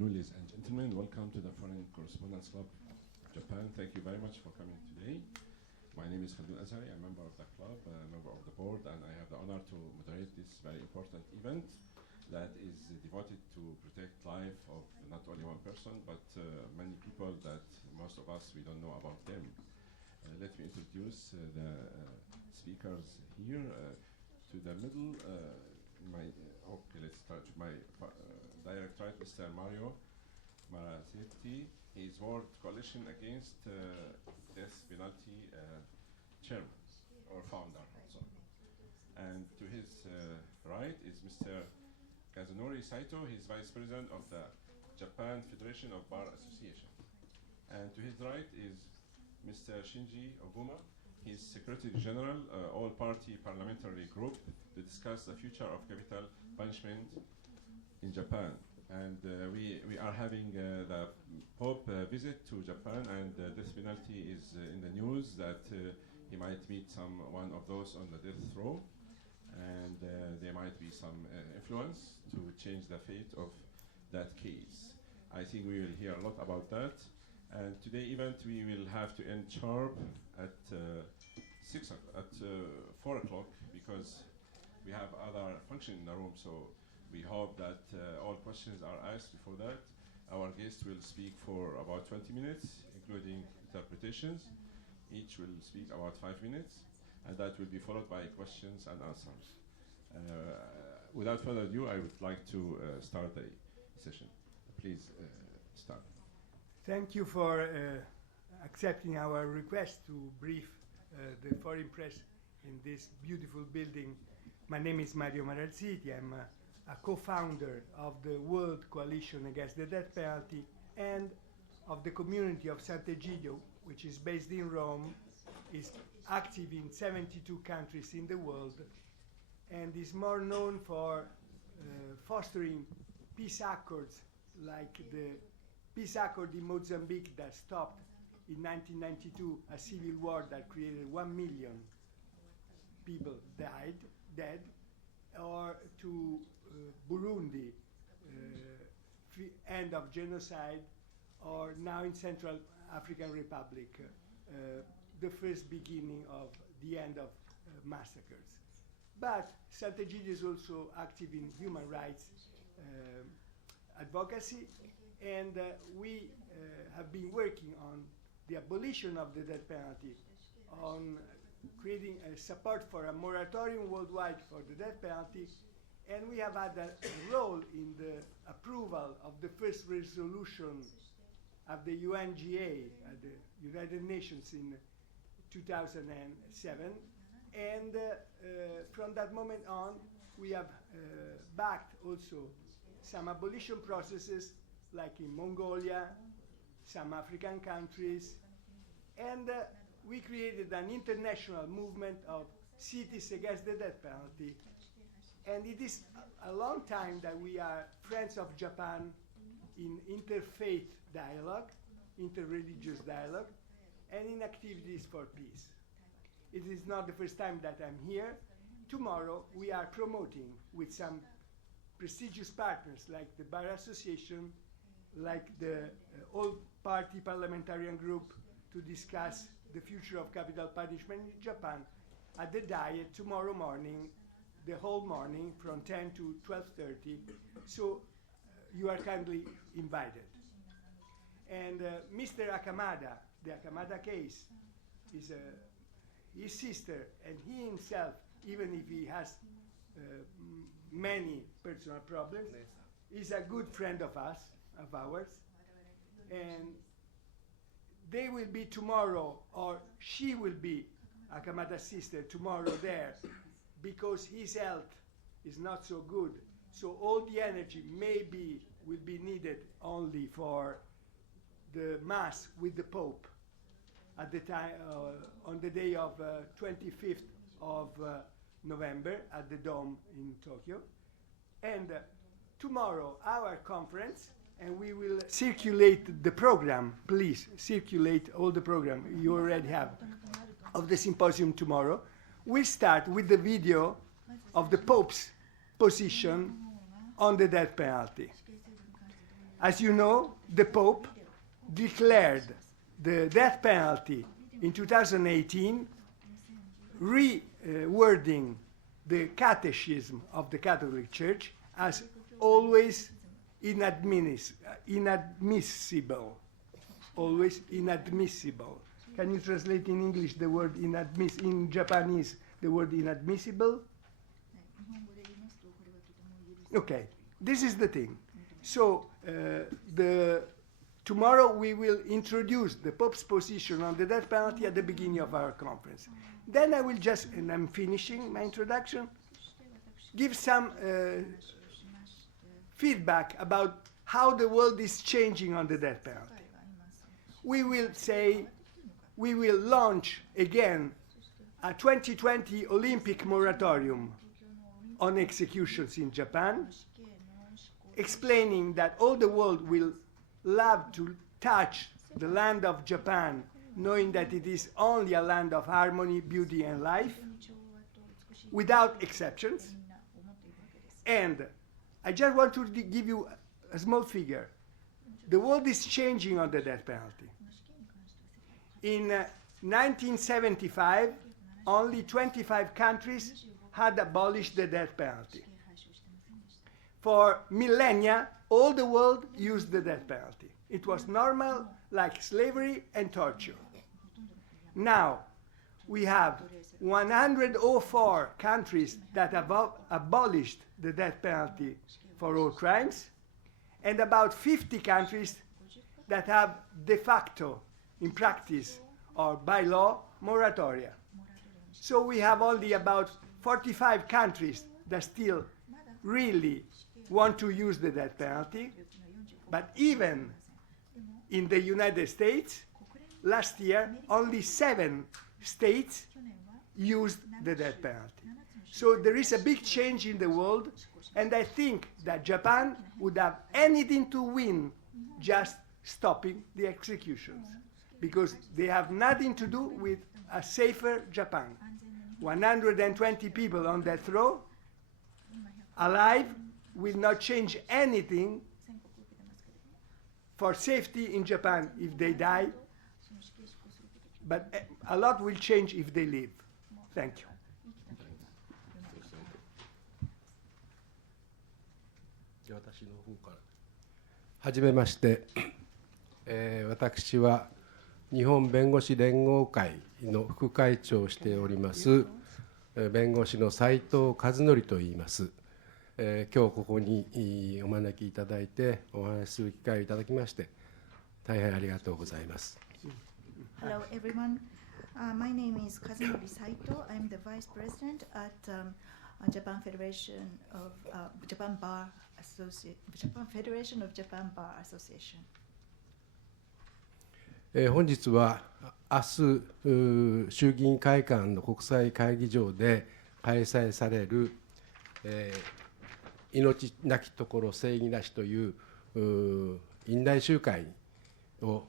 afternoon, ladies and gentlemen. Welcome to the Foreign Correspondents Club Japan. Thank you very much for coming today. My name is Khaldoun Azhari. I'm a member of the club, a member of the board, and I have the honor to moderate this very important event that is devoted to protect life of not only one person, but many people that most of us, we don't know about them. Let me introduce the speakers here. To the middle, okay, let's start. My director, Mr. Marazziti. He's World Coalition Against Death Penalty chairman or founder also. And to his right is Mr. Kazunori Saito. He's Vice President of the Japan Federation of Bar Association. And to his right is Mr. Shinji Oguma. He's Secretary General, All-Party Parliamentary Group, to discuss the future of capital punishment in Japan. And we are having the Pope visit to Japan, and death penalty is in the news that he might meet one of those on the death row, and there might be some influence to change the fate of that case. I think we will hear a lot about that. And today's event we will have to end sharp at 4 o'clock because we have other function in the room. So we hope that all questions are asked before that. Our guest will speak for about 20 minutes, including interpretations. Each will speak about 5 minutes, and that will be followed by questions and answers. Without further ado, I would like to start the session. Please start. Thank you for accepting our request to brief the foreign press in this beautiful building. My name is Mario Marazziti. I'm a co-founder of the World Coalition Against the Death Penalty and of the community of Sant'Egidio, which is based in Rome, is active in 72 countries in the world, and is more known for fostering peace accords like the peace accord in Mozambique that stopped in 1992 a civil war that created 1 million people dead, or to Burundi, end of genocide, or now in Central African Republic, the first beginning of the end of massacres. But Sant'Egidio is also active in human rights advocacy, and we have been working on the abolition of the death penalty, on creating a support for a moratorium worldwide for the death penalty, and we have had a role in the approval of the first resolution of the UNGA, the United Nations, in 2007. And from that moment on, we have backed also some abolition processes, like in Mongolia, some African countries, and we created an international movement of cities against the death penalty. And it is a long time that we are friends of Japan in interfaith dialogue, interreligious dialogue, and in activities for peace. It is not the first time that I'm here. Tomorrow we are promoting with some prestigious partners like the Bar Association, like the All-Party Parliamentary Group, to discuss the future of capital punishment in Japan at the Diet tomorrow morning, the whole morning from 10 to 12:30. So you are kindly invited. And Mr. Hakamada, the Hakamada case, is his sister, and he himself, even if he has many personal problems, is a good friend of ours. And they will be tomorrow, or she will be, Hakamada's sister, tomorrow there, because his health is not so good. So all the energy maybe will be needed only for the Mass with the Pope at the time, on the day of 25th of November at the Dome in Tokyo. And tomorrow, our conference, and we will circulate the program. Please circulate all the program you already have of the symposium tomorrow. We'll start with the video of the Pope's position on the death penalty. As you know, the Pope declared the death penalty in 2018, rewording the catechism of the Catholic Church as always inadmissible. Always inadmissible. Can you translate in English the word in Japanese, the word inadmissible? Okay, this is the thing. So tomorrow we will introduce the Pope's position on the death penalty at the beginning of our conference. Then I will just, and I'm finishing my introduction, give some feedback about how the world is changing on the death penalty. We will launch again a 2020 Olympic moratorium on executions in Japan, explaining that all the world will love to touch the land of Japan, knowing that it is only a land of harmony, beauty, and life, without exceptions. And I just want to give you a small figure. The world is changing on the death penalty. In 1975, only 25 countries had abolished the death penalty. For millennia, all the world used the death penalty. It was normal, like slavery and torture. Now, we have 104 countries that have abolished the death penalty for all crimes, and about 50 countries that have de facto, in practice or by law, moratoria. So we have only about 45 countries that still really want to use the death penalty. But even in the United States, last year, only 7 states used the death penalty. So there is a big change in the world, and I think that Japan would have anything to win just stopping the executions, because they have nothing to do with a safer Japan. 120 people on death row, alive, will not change anything for safety in Japan if they die, but a lot will change if they live. Thank you. 私の方からはじめまして、私は日本弁護士連合会の副会長をしております弁護士の斉藤和則といいます。今日ここにお招きいただいてお話しする機会をいただきまして大変ありがとうございます。Hello everyone. My name is Kazunori Saito. I'm the Vice President at Japan Federation of Japan Federation of Japan Bar Association. 本日は明日衆議院会館の国際会議場で開催される、命なきところ正義なしという院内集会を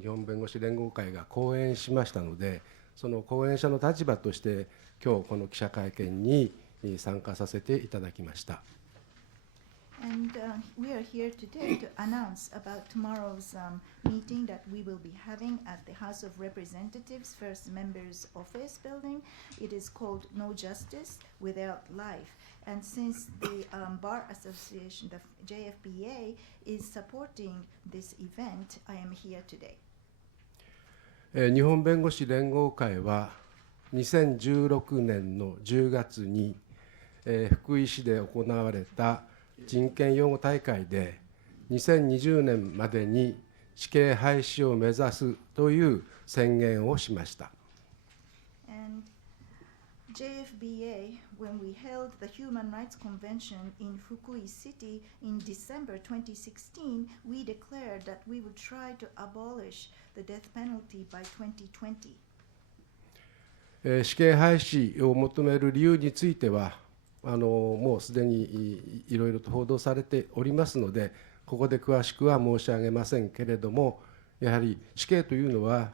日本弁護士連合会が講演しましたので、その講演者の立場として今日この記者会見に参加させていただきました。And we are here today to announce about tomorrow's meeting that we will be having at the House of Representatives, First Members Office building. It is called No Justice Without Life. And since the Bar Association, the JFBA, is supporting this event, I am here today. 日本弁護士連合会は2016年の10月に福井市で行われた人権擁護大会で2020年までに死刑廃止を目指すという宣言をしました。And JFBA, when we held the Human Rights Convention in Fukui City in December 2016, we declared that we would try to abolish the death penalty by 2020. 死刑廃止を求める理由についてはもうすでにいろいろと報道されておりますので、ここで詳しくは申し上げませんけれども、やはり死刑というのは、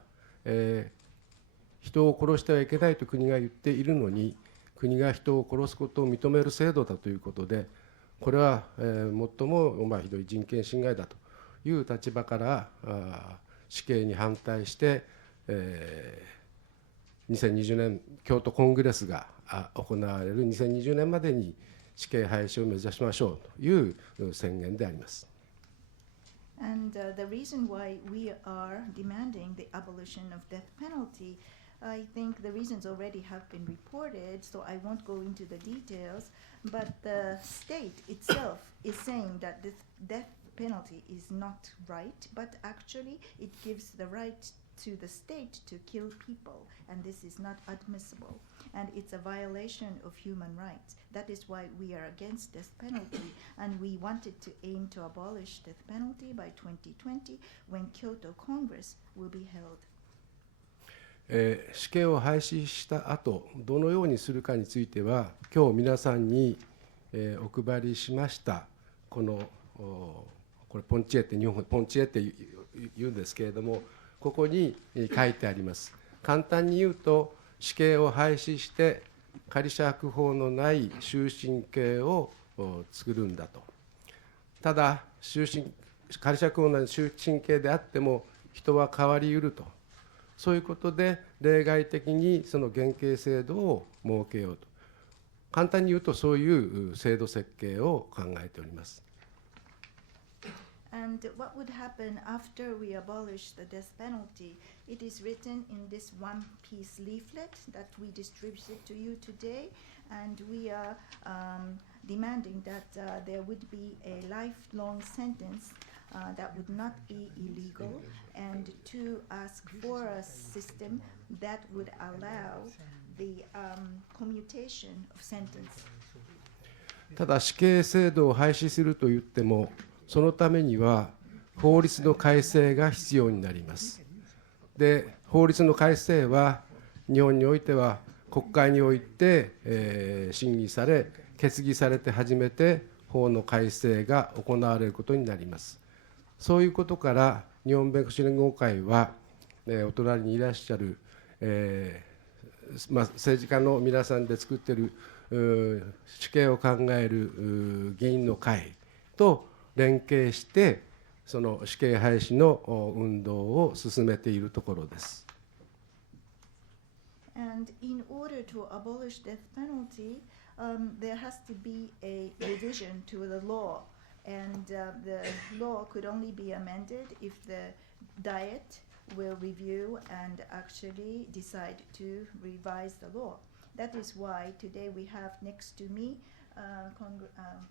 人を殺してはいけないと国が言っているのに、国が人を殺すことを認める制度だということで、これは最もひどい人権侵害だという立場から死刑に反対して、2020年京都コングレスが行われる2020年までに死刑廃止を目指しましょうという宣言であります。And the reason why we are demanding the abolition of death penalty, I think the reasons already have been reported, so I won't go into the details, but the state itself is saying that this death penalty is not right, but actually it gives the right to the state to kill people, and this is not admissible, and it's a violation of human rights. That is why we are against death penalty, and we wanted to aim to abolish death penalty by 2020 when Kyoto Congress will be held. 死刑を廃止した後、どのようにするかについては、今日皆さんにお配りしましたこのこれポンチエって日本語ポンチエって言うんですけれども、ここに書いてあります。簡単に言うと、死刑を廃止して仮釈放のない終身刑を作るんだと。ただ仮釈放のない終身刑であっても人は変わりうると。そういうことで例外的にその減刑制度を設けようと。簡単に言うとそういう制度設計を考えております。And what would happen after we abolish the death penalty? It is written in this one-piece leaflet that we distributed to you today, and we are demanding that there would be a lifelong sentence that would not be illegal, and to ask for a system that would allow the commutation of sentence. ただ死刑制度を廃止すると言っても、そのためには法律の改正が必要になります。で、法律の改正は日本においては国会において、審議され決議されて初めて法の改正が行われることになります。そういうことから日本弁護士連合会は、お隣にいらっしゃる、政治家の皆さんで作っている死刑を考える議員の会と連携してその死刑廃止の運動を進めているところです。And in order to abolish death penalty, there has to be a revision to the law, and the law could only be amended if the Diet will review and actually decide to revise the law. That is why today we have next to me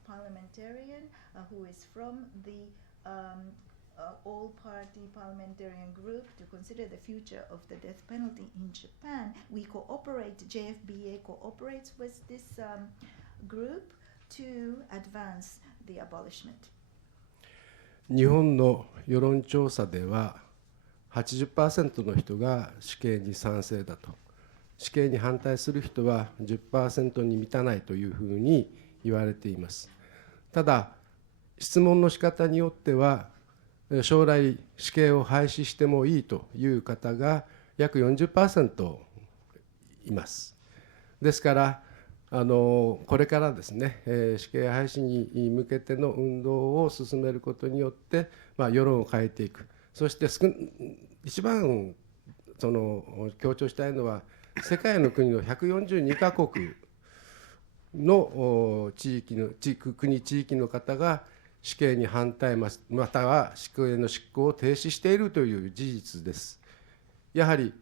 parliamentarian who is from the all-party parliamentarian group to consider the future of the death penalty in Japan. We cooperate, JFBA cooperates with this group to advance the abolishment. 日本の世論調査では 80% の人が死刑に賛成だと。死刑に反対する人は 10% に満たないというふうに言われています。ただ、質問の仕方によっては、将来死刑を廃止してもいいという方が約 40% います。ですから、これからですね、死刑廃止に向けての運動を進めることによって、世論を変えていく。そして一番強調したいのは、世界の国の142カ国の国地域の方が死刑に反対または死刑の執行を停止しているという事実です。やはり、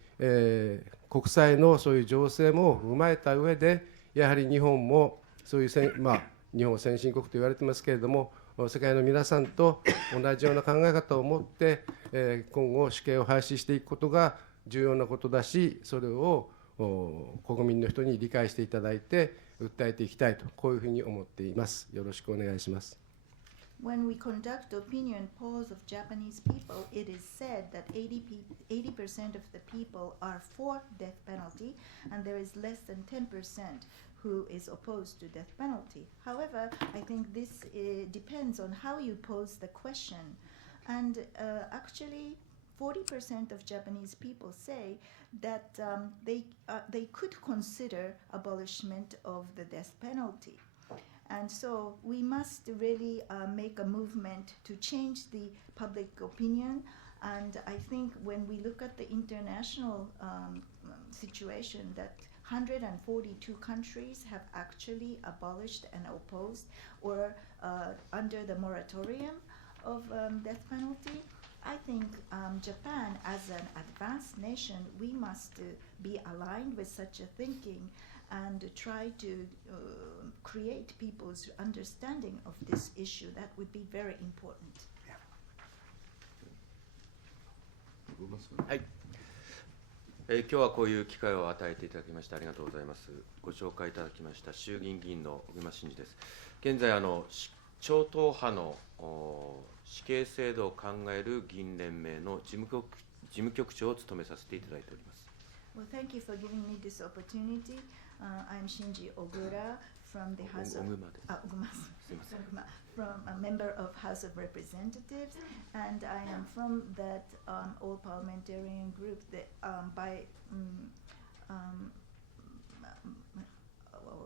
国際のそういう情勢も踏まえた上で、やはり日本もそういう日本先進国と言われてますけれども、世界の皆さんと同じような考え方を持って、今後死刑を廃止していくことが重要なことだし、それを国民の人に理解していただいて訴えていきたいと、こういうふうに思っています。よろしくお願いします。When we conduct opinion polls of Japanese people, it is said that 80% of the people are for death penalty, and there is less than 10% who is opposed to death penalty. However, I think this depends on how you pose the question. And actually, 40% of Japanese people say that they could consider abolishment of the death penalty. And so we must really make a movement to change the public opinion. And I think when we look at the international situation, that 142 countries have actually abolished and opposed or under the moratorium of death penalty. I think Japan, as an advanced nation, we must be aligned with such a thinking and try to create people's understanding of this issue. That would be very important.はい。今日はこういう機会を与えていただきましてありがとうございます。ご紹介いただきました衆議院議員の小熊慎司です。現在超党派の死刑制度を考える議員連盟の事務局長を務めさせていただいております。Well, thank you for giving me this opportunity. I'm Shinji Ogura from the House of from a member of House of Representatives, and I am from that all parliamentarian group, the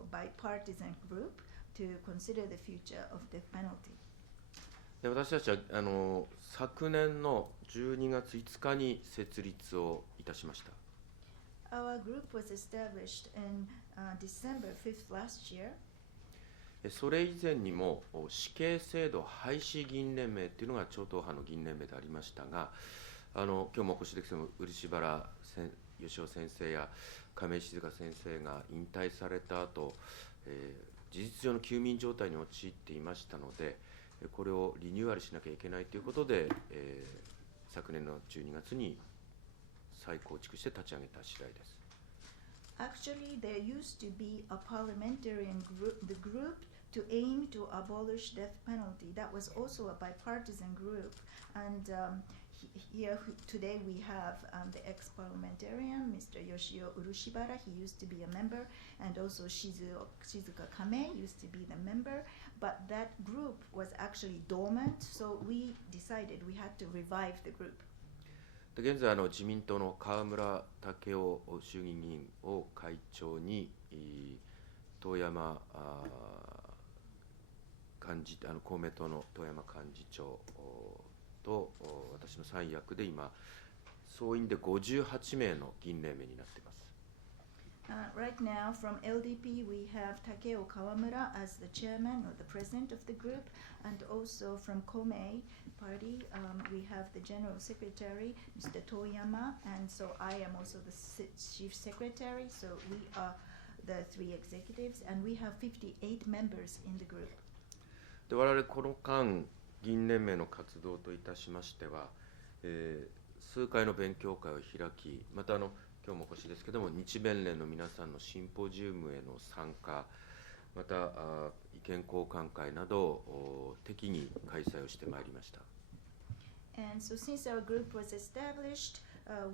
bipartisan group to consider the future of death penalty. で私たちは昨年の12月5日に設立をいたしました。Our group was established in December 5th last year. それ以前にも死刑制度廃止議員連盟というのが超党派の議員連盟でありましたが、今日もお越しできても漆原義雄先生や亀井静香先生が引退された後、事実上の休眠状態に陥っていましたので、これをリニューアルしなきゃいけないということで、昨年の12月に再構築して立ち上げた次第です。Actually, there used to be a parliamentarian group, the group to aim to abolish death penalty. That was also a bipartisan group. And here today we have the ex-parliamentarian, Mr. Yoshio Urushibara. He used to be a member, and also Shizuka Kame used to be the member. But that group was actually dormant, so we decided we had to revive the group. 現在自民党の河村武雄衆議院議員を会長に遠山公明党の遠山幹事長と私の3役で今総員で58名の議員連盟になっています。Right now, from LDP, we have Takeo Kawamura as the chairman or the president of the group, and also from Komei Party, we have the general secretary, Mr. Toyama, and so I am also the chief secretary, so we are the three executives, and we have 58 members in the group. で我々この間、議員連盟の活動といたしましては、数回の勉強会を開き、また今日もお越しですけれども、日弁連の皆さんのシンポジウムへの参加、また意見交換会など適宜開催をしてまいりました。And so since our group was established,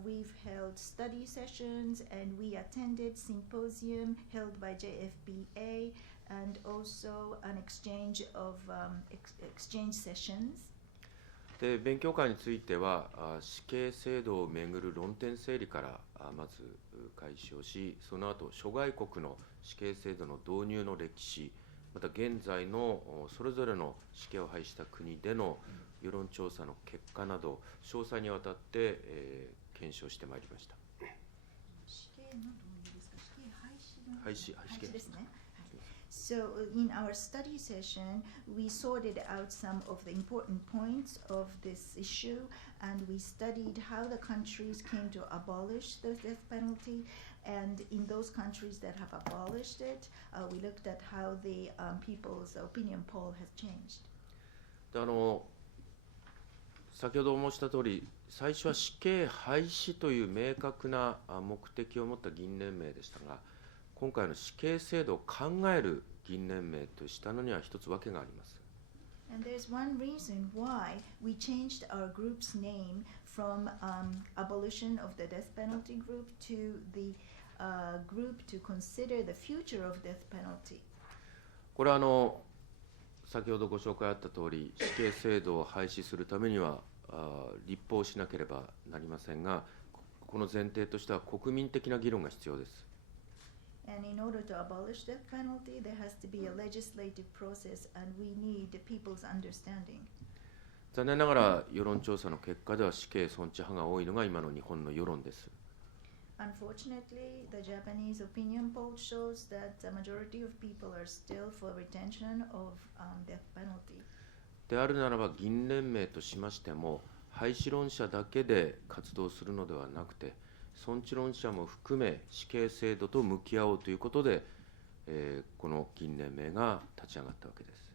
we've held study sessions and we attended symposium held by JFBA and also an exchange of exchange sessions. で勉強会については死刑制度をめぐる論点整理からまず開始をし、その後諸外国の死刑制度の導入の歴史、また現在のそれぞれの死刑を廃止した国での世論調査の結果など詳細にわたって、検証してまいりました。死刑の導入ですか？死刑廃止ですね。So in our study session, we sorted out some of the important points of this issue, and we studied how the countries came to abolish the death penalty, and in those countries that have abolished it, we looked at how the people's opinion poll has changed. で先ほど申した通り、最初は死刑廃止という明確な目的を持った議員連盟でしたが、今回の死刑制度を考える議員連盟としたのには一つ訳があります。And there's one reason why we changed our group's name from abolition of the death penalty group to the group to consider the future of death penalty. これは先ほどご紹介あった通り、死刑制度を廃止するためには立法しなければなりませんが、この前提としては国民的な議論が必要です。And in order to abolish death penalty, there has to be a legislative process, and we need the people's understanding. 残念ながら世論調査の結果では死刑尊置派が多いのが今の日本の世論です。Unfortunately, the Japanese opinion poll shows that the majority of people are still for retention of death penalty. であるならば議員連盟としましても廃止論者だけで活動するのではなくて尊置論者も含め死刑制度と向き合おうということで、この議員連盟が立ち上がったわけです。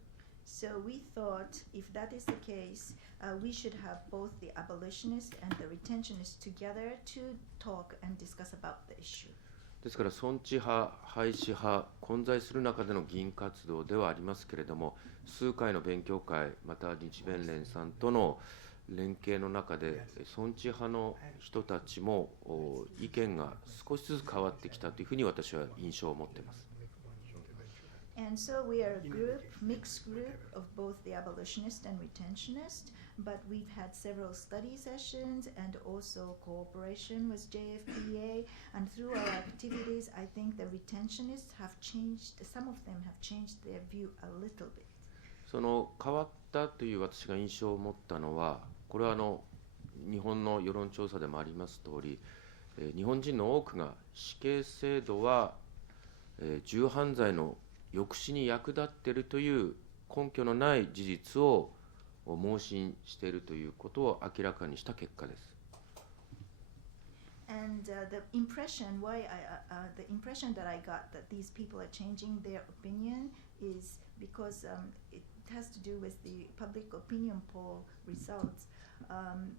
So we thought if that is the case, we should have both the abolitionists and the retentionists together to talk and discuss about the issue. ですから尊置派、廃止派、混在する中での議員活動ではありますけれども、数回の勉強会、また日弁連さんとの連携の中で、尊置派の人たちも意見が少しずつ変わってきたというふうに私は印象を持っています。And so we are a group, mixed group of both the abolitionists and retentionists, but we've had several study sessions and also cooperation with JFPA, and through our activities, I think the retentionists have changed, some of them have changed their view a little bit. その変わったという私が印象を持ったのは、これは日本の世論調査でもあります通り、日本人の多くが死刑制度は、銃犯罪の抑止に役立っているという根拠のない事実を盲信しているということを明らかにした結果です。And the impression that I got that these people are changing their opinion is because it has to do with the public opinion poll results.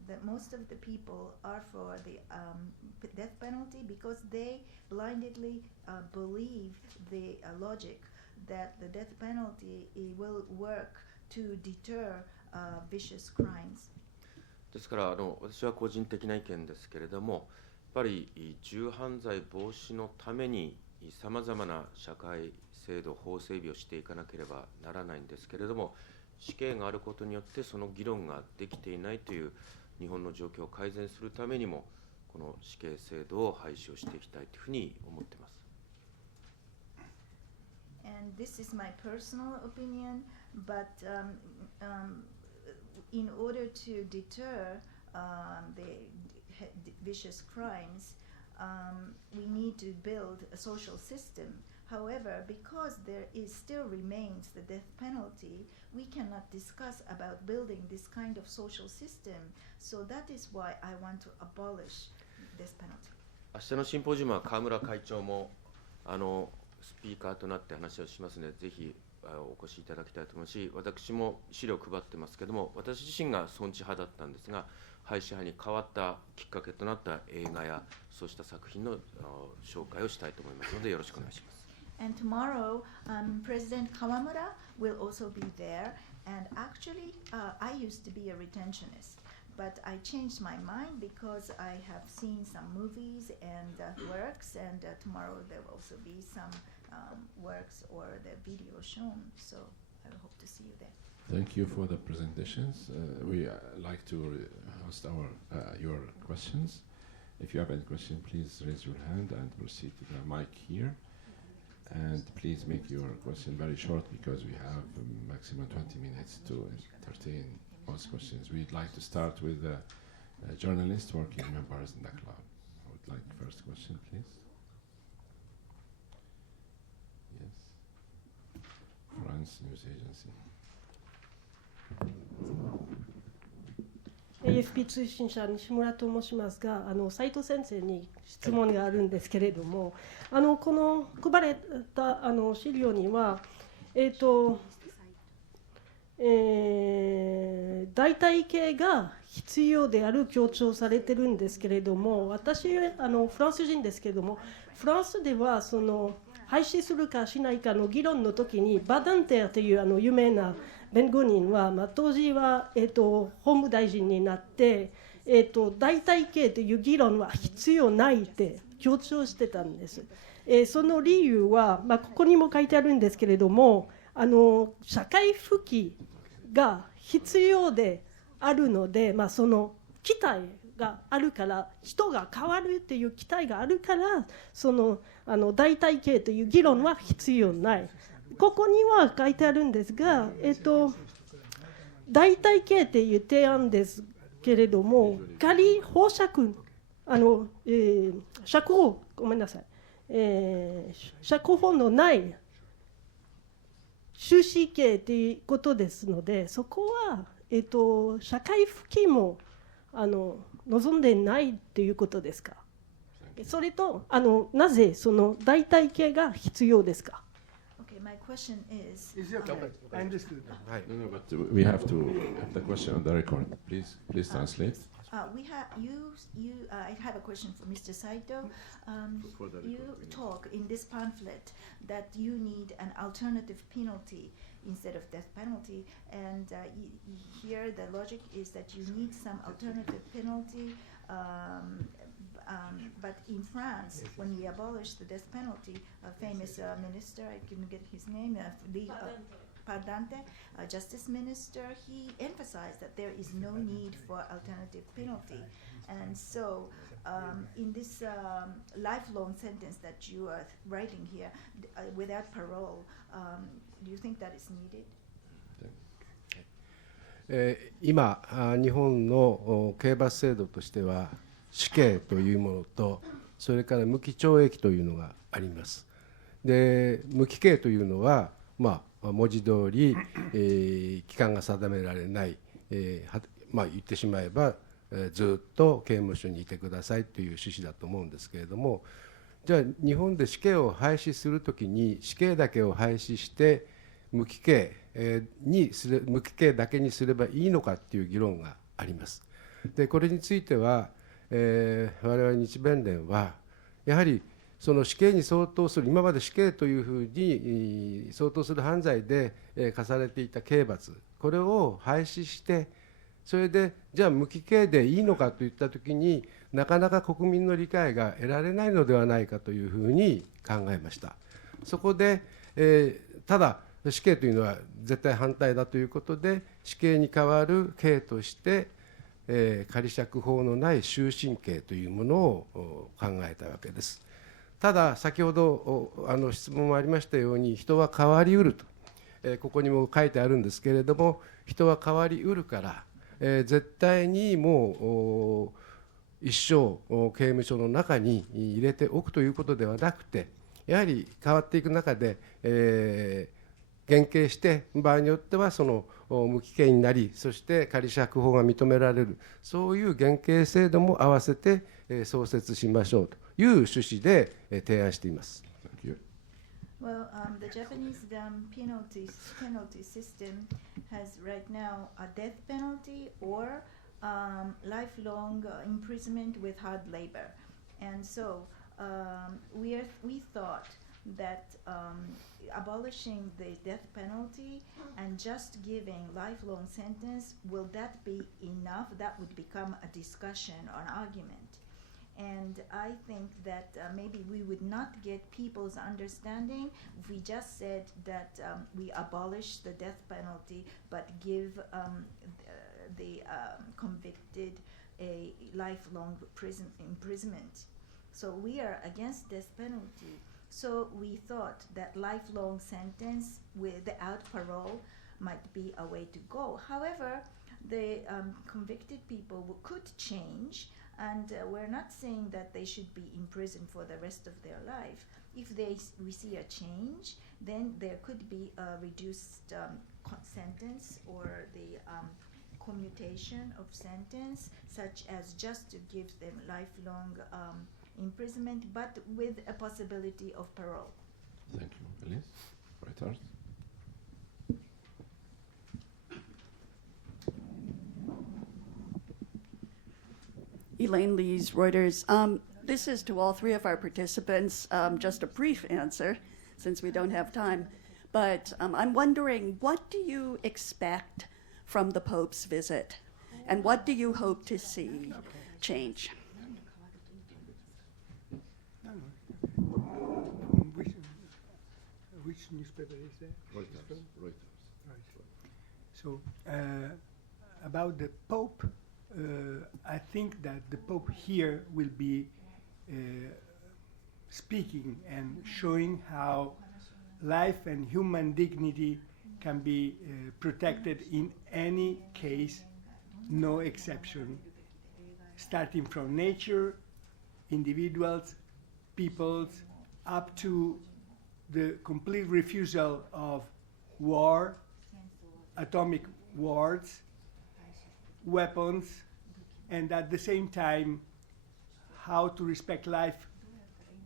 That most of the people are for the death penalty because they blindly believe the logic that the death penalty will work to deter vicious crimes. ですから私は個人的な意見ですけれども、やっぱり銃犯罪防止のためにさまざまな社会制度、法整備をしていかなければならないんですけれども、死刑があることによってその議論ができていないという日本の状況を改善するためにも、この死刑制度を廃止をしていきたいというふうに思っています。And this is my personal opinion, but in order to deter the vicious crimes, we need to build a social system. However, because there still remains the death penalty, we cannot discuss about building this kind of social system. So that is why I want to abolish death penalty. 明日のシンポジウムは川村会長もスピーカーとなって話をしますので、ぜひお越しいただきたいと思うし、私も資料を配ってますけども、私自身が尊置派だったんですが、廃止派に変わったきっかけとなった映画やそうした作品の紹介をしたいと思いますので、よろしくお願いします。And tomorrow, President Kawamura will also be there. And actually, I used to be a retentionist, but I changed my mind because I have seen some movies and works, and tomorrow there will also be some works or the video shown. So I hope to see you there. Thank you for the presentations. We like to host your questions. If you have any question, please raise your hand and proceed to the mic here. And please make your question very short because we have maximum 20 minutes to entertain most questions. We'd like to start with the journalists working members in the club. I would like first question, please. Yes. France News Agency. AFP 通信社西村と申しますが、斉藤先生に質問があるんですけれども、この配られた資料には、代替刑が必要である強調されてるんですけれども、私フランス人ですけれども、フランスではその廃止するかしないかの議論の時にバダンテーという有名な弁護人は、当時は、法務大臣になって、代替刑という議論は必要ないって強調してたんです。その理由は、ここにも書いてあるんですけれども、社会復帰が必要であるので、その期待があるから、人が変わるっていう期待があるから、その代替刑という議論は必要ない。ここには書いてあるんですが、代替刑っていう提案ですけれども、仮保釈、釈放、ごめんなさい、釈放のない終止刑ということですので、そこは、社会復帰も望んでないということですか。それとなぜその代替刑が必要ですか。Okay, my question is. Is it okay? I understood. No, no, but we have to have the question on the record. Please translate. I have a question for Mr. Saito. You talk in this pamphlet that you need an alternative penalty instead of death penalty, and here the logic is that you need some alternative penalty. But in France, when we abolished the death penalty, a famous minister, I couldn't get his name, Pardante, Justice Minister, he emphasized that there is no need for alternative penalty. And so in this lifelong sentence that you are writing here, without parole, do you think that is needed? 今、日本の刑罰制度としては死刑というものと、それから無期懲役というのがあります。で、無期刑というのは、文字通り、期間が定められない、言ってしまえば、ずっと刑務所にいてくださいという趣旨だと思うんですけれども、じゃあ日本で死刑を廃止するときに死刑だけを廃止して無期刑だけにすればいいのかっていう議論があります。でこれについては、我々日弁連はやはりその死刑に相当する、今まで死刑というふうに相当する犯罪で課されていた刑罰、これを廃止して、それでじゃあ無期刑でいいのかといったときになかなか国民の理解が得られないのではないかというふうに考えました。そこで、ただ死刑というのは絶対反対だということで、死刑に代わる刑として、仮釈放のない終身刑というものを考えたわけです。ただ先ほど質問もありましたように、人は変わりうると、ここにも書いてあるんですけれども、人は変わりうるから、絶対にもう一生刑務所の中に入れておくということではなくて、やはり変わっていく中で、減刑して、場合によってはその無期刑になり、そして仮釈放が認められる、そういう減刑制度も合わせて創設しましょうという趣旨で提案しています。Well, the Japanese penalty system has right now a death penalty or lifelong imprisonment with hard labor. And so we thought that abolishing the death penalty and just giving lifelong sentence, will that be enough? That would become a discussion or an argument. And I think that maybe we would not get people's understanding if we just said that we abolish the death penalty but give the convicted a lifelong imprisonment. So we are against death penalty. So we thought that lifelong sentence without parole might be a way to go. However, the convicted people could change, and we're not saying that they should be in prison for the rest of their life. If we see a change, then there could be a reduced sentence or the commutation of sentence, such as just to give them lifelong imprisonment, but with a possibility of parole. Thank you. Elise, Reuters. Elaine Lees, Reuters. This is to all three of our participants, just a brief answer since we don't have time. But I'm wondering, what do you expect from the Pope's visit? And what do you hope to see change? Which newspaper is that? Reuters. Right. So, about the Pope I think that the Pope here will be speaking and showing how life and human dignity can be protected in any case, no exception, starting from nature, individuals, peoples, up to the complete refusal of war, atomic wars, weapons, and at the same time, how to respect life,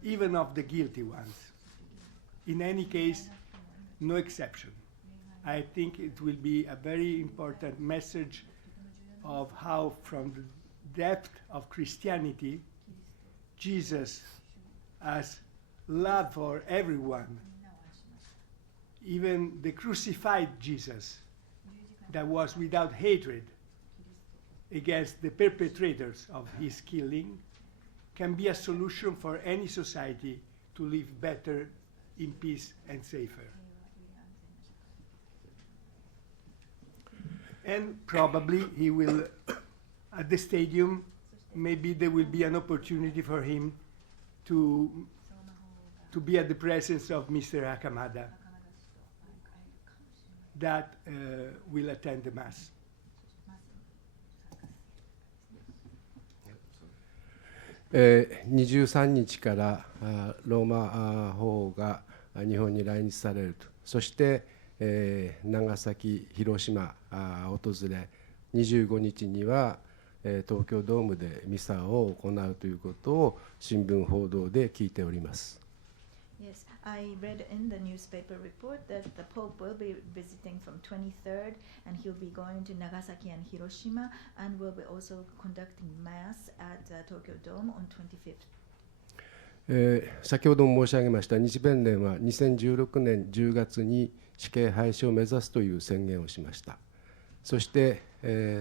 even of the guilty ones. In any case, no exception. I think it will be a very important message of how, from the depth of Christianity, Jesus has love for everyone, even the crucified Jesus that was without hatred against the perpetrators of his killing, can be a solution for any society to live better in peace and safer. And probably he will, at the stadium, maybe there will be an opportunity for him to be at the presence of Mr. Hakamada that will attend the Mass. 23日からローマ法王が日本に来日されると、そして、長崎、広島訪れ、25日には、東京ドームでミサを行うということを新聞報道で聞いております。Yes, I read in the newspaper report that the Pope will be visiting from 23rd, and he'll be going to Nagasaki and Hiroshima, and will be also conducting Mass at Tokyo Dome on 25th. 先ほども申し上げました日弁連は2016年10月に死刑廃止を目指すという宣言をしました。そして、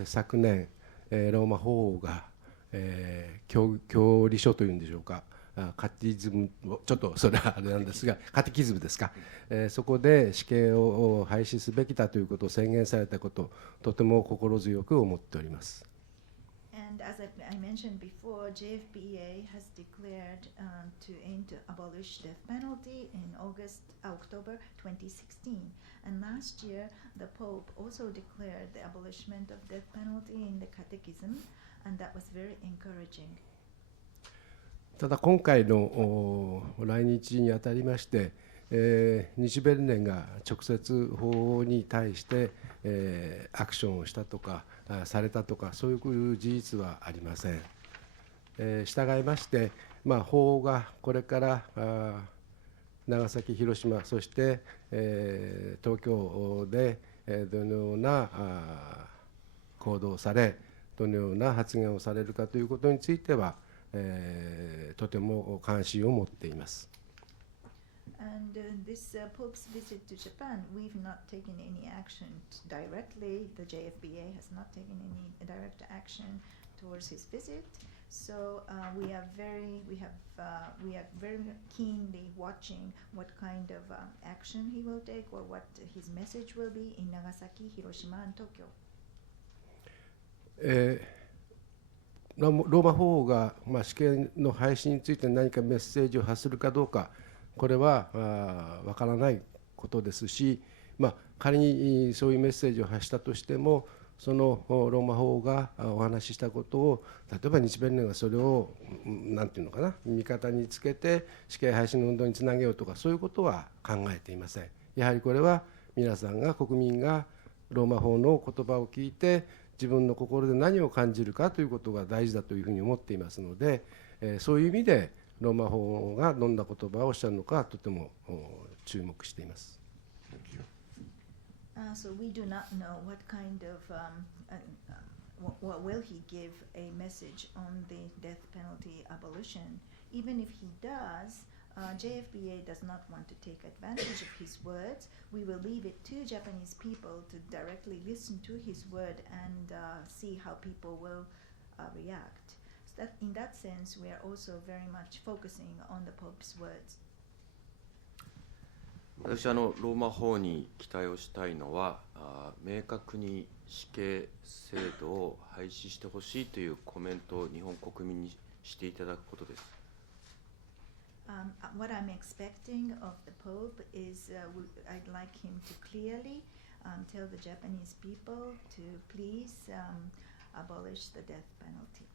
昨年、ローマ法王が、教理書というんでしょうか、カテキズムを、ちょっとそれはあれなんですが、カテキズムですか、そこで死刑を廃止すべきだということを宣言されたこと、とても心強く思っております。And as I mentioned before, JFBA has declared to aim to abolish death penalty in October 2016. And last year, the Pope also declared the abolishment of death penalty in the Catechism, and that was very encouraging. ただ今回の来日にあたりまして、日弁連が直接法に対して、アクションをしたとかされたとかそういう事実はありません。従いまして、法がこれから長崎、広島、そして、東京でどのような行動をされ、どのような発言をされるかということについては、とても関心を持っています。And this Pope's visit to Japan, we've not taken any action directly. The JFBA has not taken any direct action towards his visit. So we are very keenly watching what kind of action he will take or what his message will be in Nagasaki, Hiroshima, and Tokyo. ローマ法王が、死刑の廃止について何かメッセージを発するかどうか、これはわからないことですし、仮にそういうメッセージを発したとしても、そのローマ法王がお話ししたことを、例えば日弁連がそれをなんていうのかな、味方につけて死刑廃止の運動につなげようとか、そういうことは考えていません。やはりこれは皆さんが、国民がローマ法の言葉を聞いて、自分の心で何を感じるかということが大事だというふうに思っていますので、そういう意味でローマ法王がどんな言葉をおっしゃるのか、とても注目しています。So we do not know what kind of what will he give a message on the death penalty abolition. Even if he does, JFBA does not want to take advantage of his words. We will leave it to Japanese people to directly listen to his word and see how people will react. So that, in that sense, we are also very much focusing on the Pope's words. 私ローマ法に期待をしたいのは、明確に死刑制度を廃止してほしいというコメントを日本国民にしていただくことです。What I'm expecting of the Pope is I'd like him to clearly tell the Japanese people to please abolish the death penalty.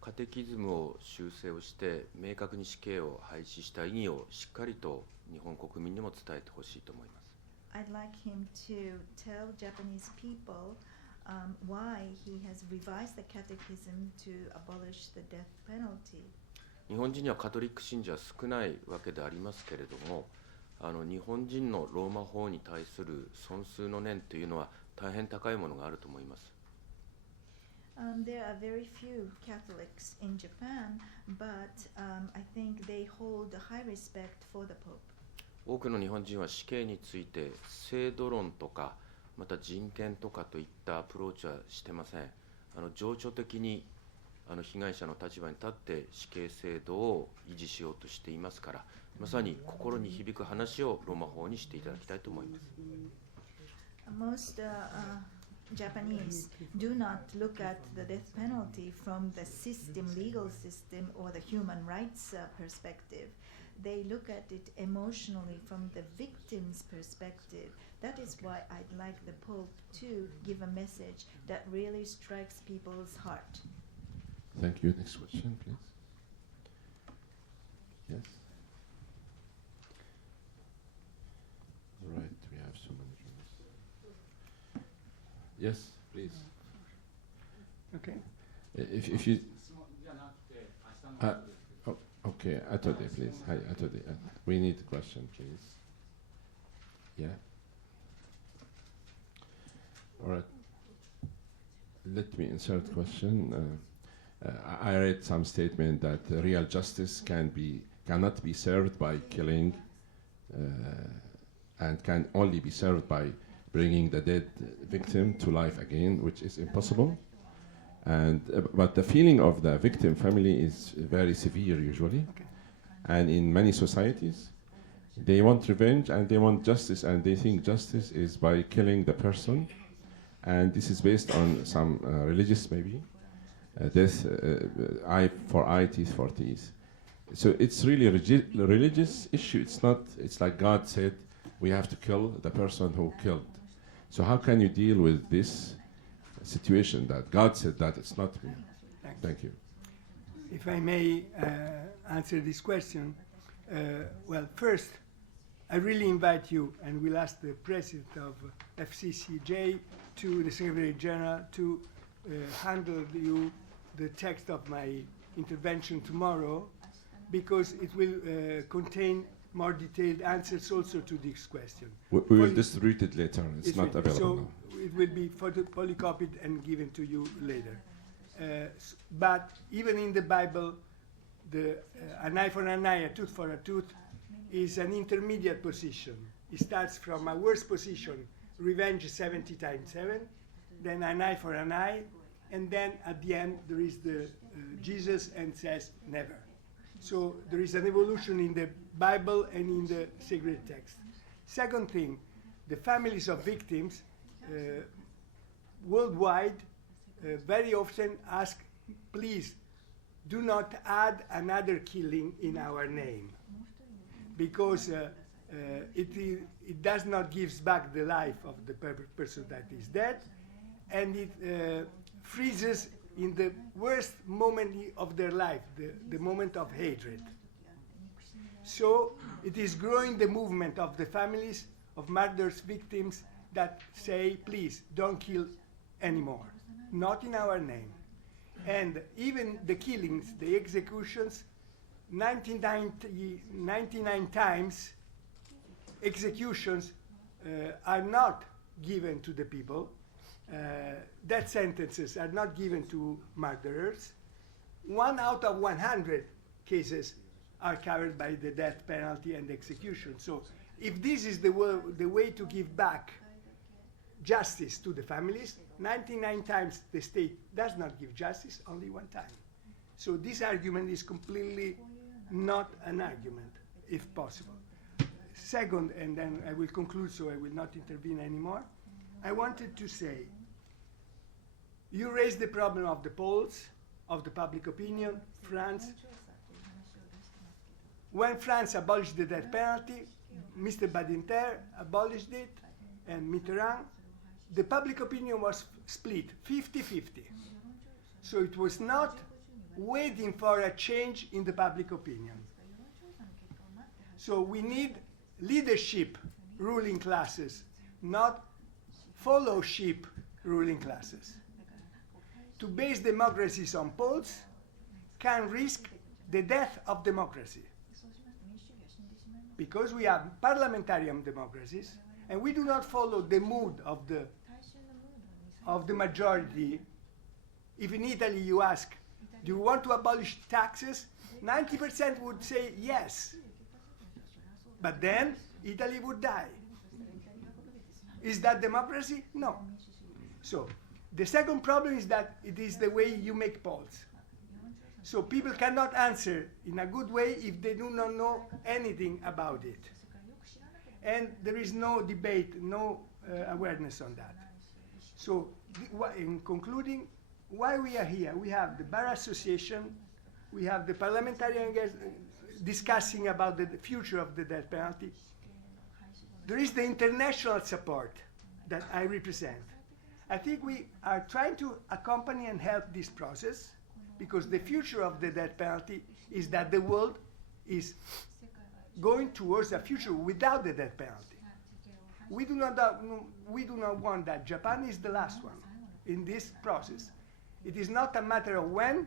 カテキズムを修正をして明確に死刑を廃止した意義をしっかりと日本国民にも伝えてほしいと思います。I'd like him to tell Japanese people why he has revised the catechism to abolish the death penalty. 日本人にはカトリック信者は少ないわけでありますけれども、日本人のローマ法に対する尊崇の念というのは大変高いものがあると思います。There are very few Catholics in Japan, but I think they hold a high respect for the Pope. 多くの日本人は死刑について制度論とかまた人権とかといったアプローチはしてません。情緒的に被害者の立場に立って死刑制度を維持しようとしていますから、まさに心に響く話をローマ法にしていただきたいと思います。Most Japanese do not look at the death penalty from the system, legal system, or the human rights perspective. They look at it emotionally from the victim's perspective. That is why I'd like the Pope to give a message that really strikes people's heart. Thank you. Next question, please. Yes. Right, we have so many journalists. Yes, please. Okay. If you. Okay, Atode, please. Hi, Atode. We need a question, please. Yeah. All right. Let me insert a question. I read some statement that real justice cannot be served by killing, and can only be served by bringing the dead victim to life again, which is impossible. And but the feeling of the victim family is very severe usually, and in many societies, they want revenge and they want justice, and they think justice is by killing the person, and this is based on some religious maybe. Death, eye for eye, teeth for teeth. So it's really a religious issue. It's not. It's like God said, we have to kill the person who killed. So how can you deal with this situation that God said that it's not me? Thank you. If I may answer this question, well, first, I really invite you, and we'll ask the president of FCCJ to the Secretary General to handle you the text of my intervention tomorrow, because it will contain more detailed answers also to this question. We will distribute it later. It's not available now. So it will be polycopied and given to you later. But even in the Bible, an eye for an eye, a tooth for a tooth, is an intermediate position. It starts from a worse position, revenge 70 times 7, then an eye for an eye, and then at the end there is the Jesus and says never. So there is an evolution in the Bible and in the sacred text. Second thing, the families of victims worldwide very often ask, please do not add another killing in our name, because it does not give back the life of the person that is dead, and it freezes in the worst moment of their life, the moment of hatred. So it is growing the movement of the families of murderous victims that say, please don't kill anymore, not in our name. And even the killings, the executions, 99 times executions are not given to the people. Death sentences are not given to murderers. 1 out of 100 cases are covered by the death penalty and execution. So if this is the way to give back justice to the families, 99 times the state does not give justice, only 1 time. So this argument is completely not an argument, if possible. Second, and then I will conclude, so I will not intervene anymore, I wanted to say You raised the problem of the polls, of the public opinion, France. When France abolished the death penalty, Mr. Badinter abolished it, and Mitterrand, the public opinion was split, 50-50. So it was not waiting for a change in the public opinion. So we need leadership ruling classes, not followship ruling classes. To base democracies on polls can risk the death of democracy. Because we have parliamentarian democracies, and we do not follow the mood of the majority. If in Italy you ask, do you want to abolish taxes? 90% would say yes. But then Italy would die. Is that democracy? No. So the second problem is that it is the way you make polls. So people cannot answer in a good way if they do not know anything about it. And there is no debate, no awareness on that. So in concluding, why we are here? We have the Bar Association, we have the parliamentarian discussing about the future of the death penalty. There is the international support that I represent. I think we are trying to accompany and help this process, because the future of the death penalty is that the world is going towards a future without the death penalty. We do not want that. Japan is the last one in this process. It is not a matter of when,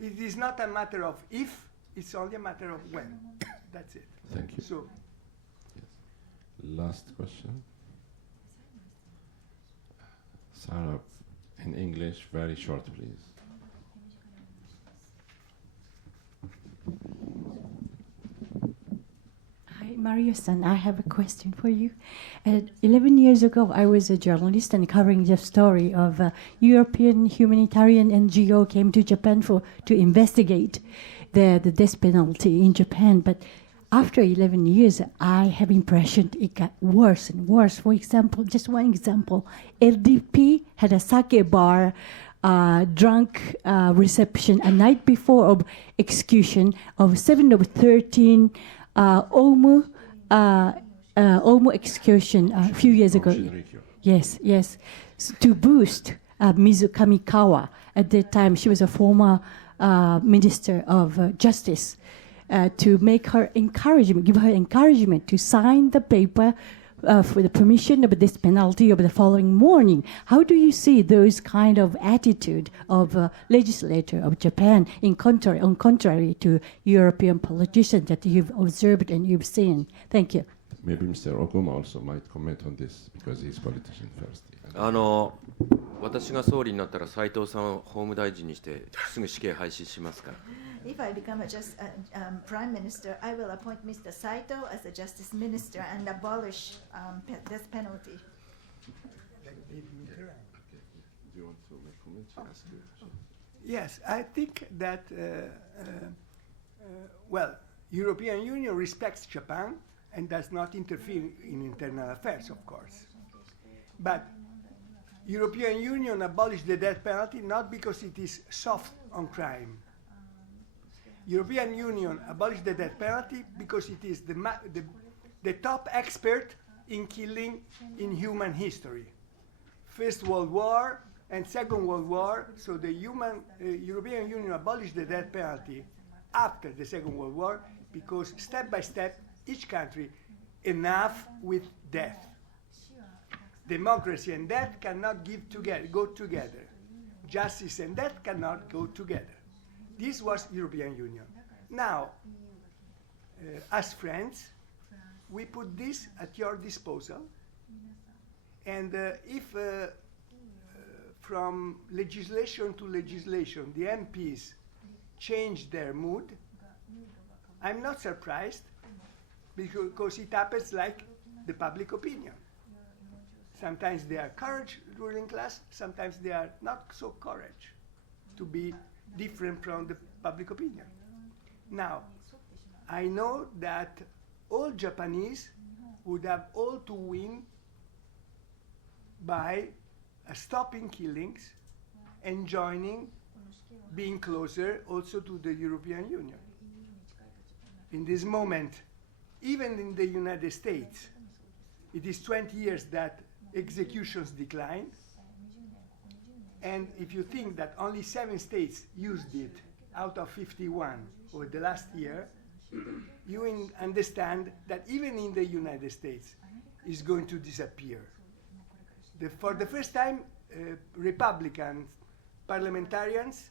it is not a matter of if, it's only a matter of when. That's it. Thank you. So, yes. Last question. Sarah, in English, very short, please. Hi, Mario-san, I have a question for you. 11 years ago, I was a journalist and covering the story of a European humanitarian NGO came to Japan to investigate the death penalty in Japan. But after 11 years, I have impression it got worse and worse. For example, just one example, LDP had a sake bar drunk reception a night before of execution of 7 of 13 Omu execution a few years ago. Yes, yes. To boost Mizu Kamikawa. At that time, she was a former Minister of Justice. To make her encouragement, give her encouragement to sign the paper for the permission of this penalty of the following morning. How do you see those kind of attitude of legislator of Japan on contrary to European politicians that you've observed and you've seen? Thank you. Maybe Mr. Oguma also might comment on this because he's politician first. 私が総理になったら斉藤さんを法務大臣にしてすぐ死刑廃止しますから。If I become Prime Minister, I will appoint Mr. Saito as the Justice Minister and abolish death penalty. Do you want to make comments? Yes, I think that, well, European Union respects Japan and does not interfere in internal affairs, of course. But European Union abolished the death penalty not because it is soft on crime. European Union abolished the death penalty because it is the top expert in killing in human history. First World War and Second World War, so the European Union abolished the death penalty after the Second World War because step by step each country enough with death. Democracy and death cannot go together. Justice and death cannot go together. This was European Union. Now, as friends, we put this at your disposal. And if from legislation to legislation, the MPs change their mood, I'm not surprised because it happens like the public opinion. Sometimes they are courage ruling class, sometimes they are not so courage to be different from the public opinion. Now, I know that all Japanese would have all to win by stopping killings and joining, being closer also to the European Union. In this moment, even in the United States, it is 20 years that executions decline. And if you think that only 7 states used it out of 51 over the last year, you understand that even in the United States, it's going to disappear. For the first time, Republican parliamentarians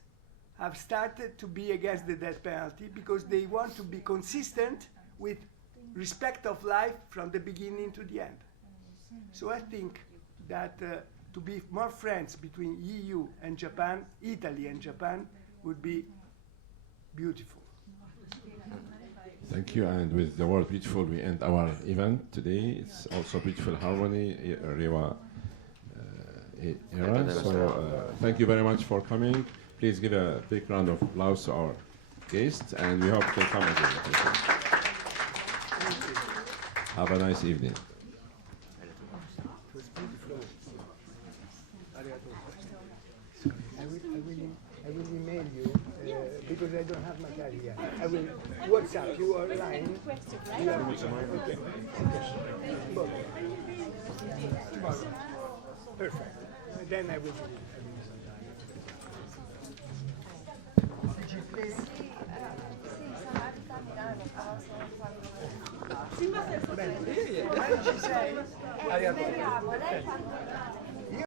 have started to be against the death penalty because they want to be consistent with respect of life from the beginning to the end. So I think that to be more friends between EU and Japan, Italy and Japan, would be beautiful. Thank you, and with the word beautiful, we end our event today. It's also beautiful harmony, Rewa era. So thank you very much for coming. Please give a big round of applause to our guests, and we hope they come again. Have a nice evening. I will email you because I don't have my card here. I will WhatsApp you or line. Okay. Perfect. Then I will. Bene. Ci sei?